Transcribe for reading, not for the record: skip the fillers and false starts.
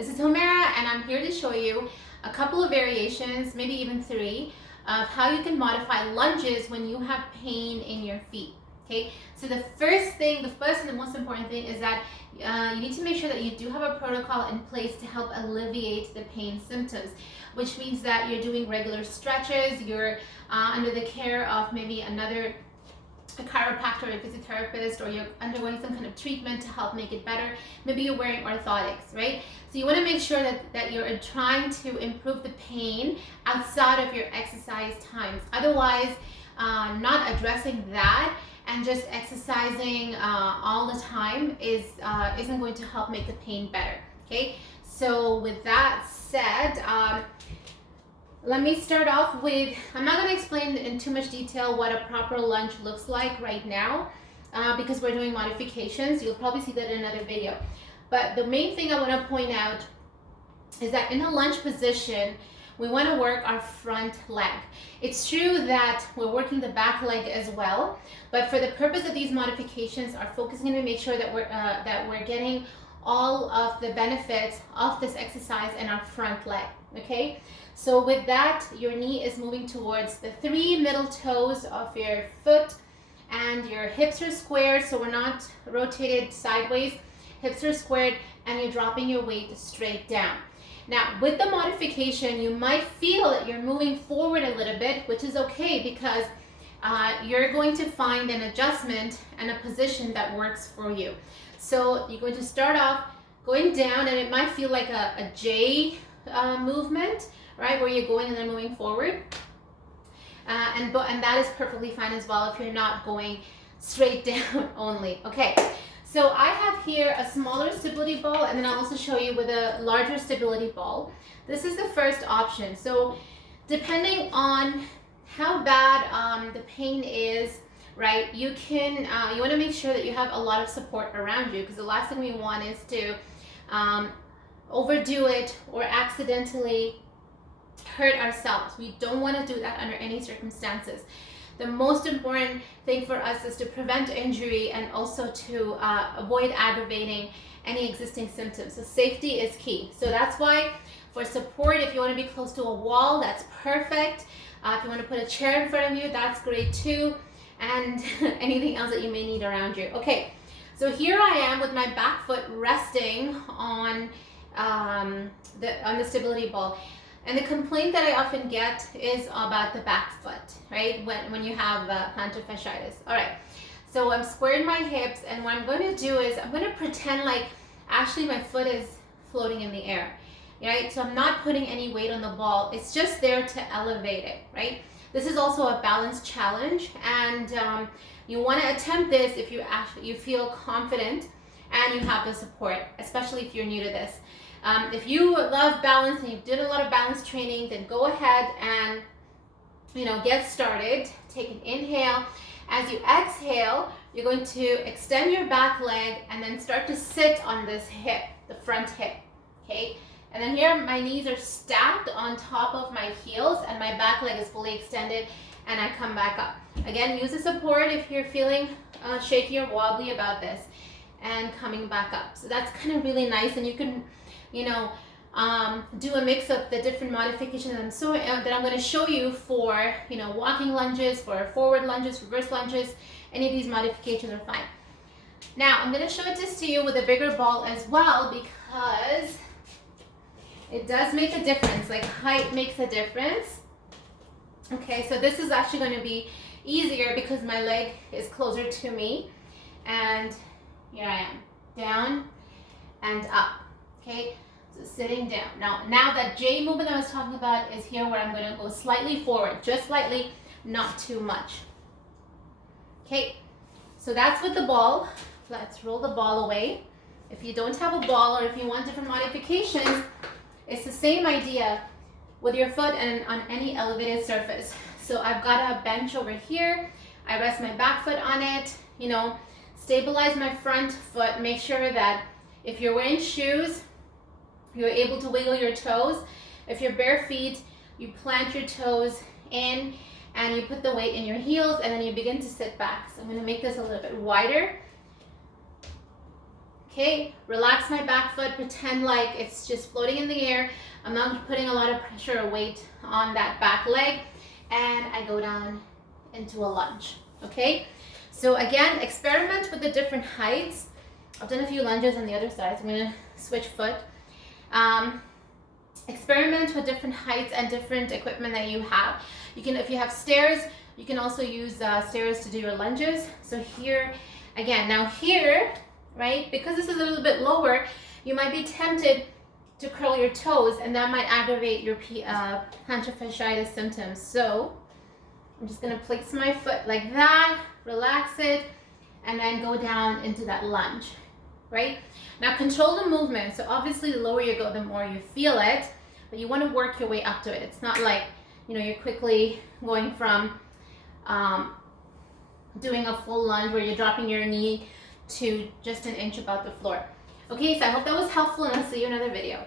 This is Homera, and I'm here to show you a couple of variations, maybe even three, of how you can modify lunges when you have pain in your feet. Okay, so the first and the most important thing is that you need to make sure that you do have a protocol in place to help alleviate the pain symptoms, which means that you're doing regular stretches, you're under the care of maybe a chiropractor or a physiotherapist, or you're undergoing some kind of treatment to help make it better. Maybe you're wearing orthotics, right? So you want to make sure that you're trying to improve the pain outside of your exercise times. Otherwise, not addressing that and just exercising all the time isn't going to help make the pain better. Okay, so with that said, let me start off with, I'm not going to explain in too much detail what a proper lunge looks like right now because we're doing modifications. You'll probably see that in another video. But the main thing I want to point out is that in a lunge position, we want to work our front leg. It's true that we're working the back leg as well, but for the purpose of these modifications, are focusing to make sure that we're getting all of the benefits of this exercise in our front leg. Okay, so with that, your knee is moving towards the three middle toes of your foot, and your hips are squared, so we're not rotated sideways. Hips are squared, and you're dropping your weight straight down. Now, with the modification, you might feel that you're moving forward a little bit, which is okay because you're going to find an adjustment and a position that works for you. So you're going to start off going down, and it might feel like a J movement, right, where you're going and then moving forward. And that is perfectly fine as well if you're not going straight down only. Okay. So I have here a smaller stability ball, and then I'll also show you with a larger stability ball. This is the first option. So depending on how bad the pain is, right, you want to make sure that you have a lot of support around you, because the last thing we want is to overdo it or accidentally hurt ourselves. We don't want to do that under any circumstances. The most important thing for us is to prevent injury and also to avoid aggravating any existing symptoms. So safety is key. So that's why for support, if you want to be close to a wall, that's perfect. If you want to put a chair in front of you, that's great too. And anything else that you may need around you. Okay, so here I am with my back foot resting on the stability ball. And the complaint that I often get is about the back foot, right? When you have plantar fasciitis. All right, so I'm squaring my hips, and what I'm going to do is I'm going to pretend like actually my foot is floating in the air, right? So I'm not putting any weight on the ball. It's just there to elevate it, right? This is also a balance challenge, and you want to attempt this if you feel confident and you have the support, especially if you're new to this. If you love balance and you did a lot of balance training, then go ahead and get started. Take an inhale. As you exhale, you're going to extend your back leg and then start to sit on this hip, the front hip. Okay, and then here my knees are stacked on top of my heels and my back leg is fully extended, and I come back up. Again, use the support if you're feeling shaky or wobbly about this, and coming back up. So that's kind of really nice, and you can do a mix of the different modifications that I'm going to show you for walking lunges, for forward lunges, reverse lunges. Any of these modifications are fine. Now I'm going to show this to you with a bigger ball as well, because it does make a difference. Like, height makes a difference. Okay, so this is actually going to be easier because my leg is closer to me, and here I am, down and up. Okay, so sitting down. Now that J movement I was talking about is here, where I'm going to go slightly forward, just slightly, not too much. Okay, so that's with the ball. Let's roll the ball away. If you don't have a ball, or if you want different modifications, it's the same idea with your foot and on any elevated surface. So I've got a bench over here. I rest my back foot on it, stabilize my front foot. Make sure that if you're wearing shoes, you're able to wiggle your toes. If you're bare feet, you plant your toes in and you put the weight in your heels, and then you begin to sit back. So I'm going to make this a little bit wider. Okay, relax my back foot, pretend like it's just floating in the air. I'm not putting a lot of pressure or weight on that back leg, and I go down into a lunge. Okay, so again, experiment with the different heights. I've done a few lunges on the other side, so I'm gonna switch foot. Experiment with different heights and different equipment that you have. You can, if you have stairs, you can also use stairs to do your lunges. So here, again, now here, right, because this is a little bit lower, you might be tempted to curl your toes, and that might aggravate your plantar fasciitis symptoms. So I'm just gonna place my foot like that, relax it, and then go down into that lunge, right? Now control the movement. So obviously the lower you go, the more you feel it, but you wanna work your way up to it. It's not like, you know, you're quickly going from doing a full lunge where you're dropping your knee to just an inch above the floor. Okay, so I hope that was helpful, and I'll see you in another video.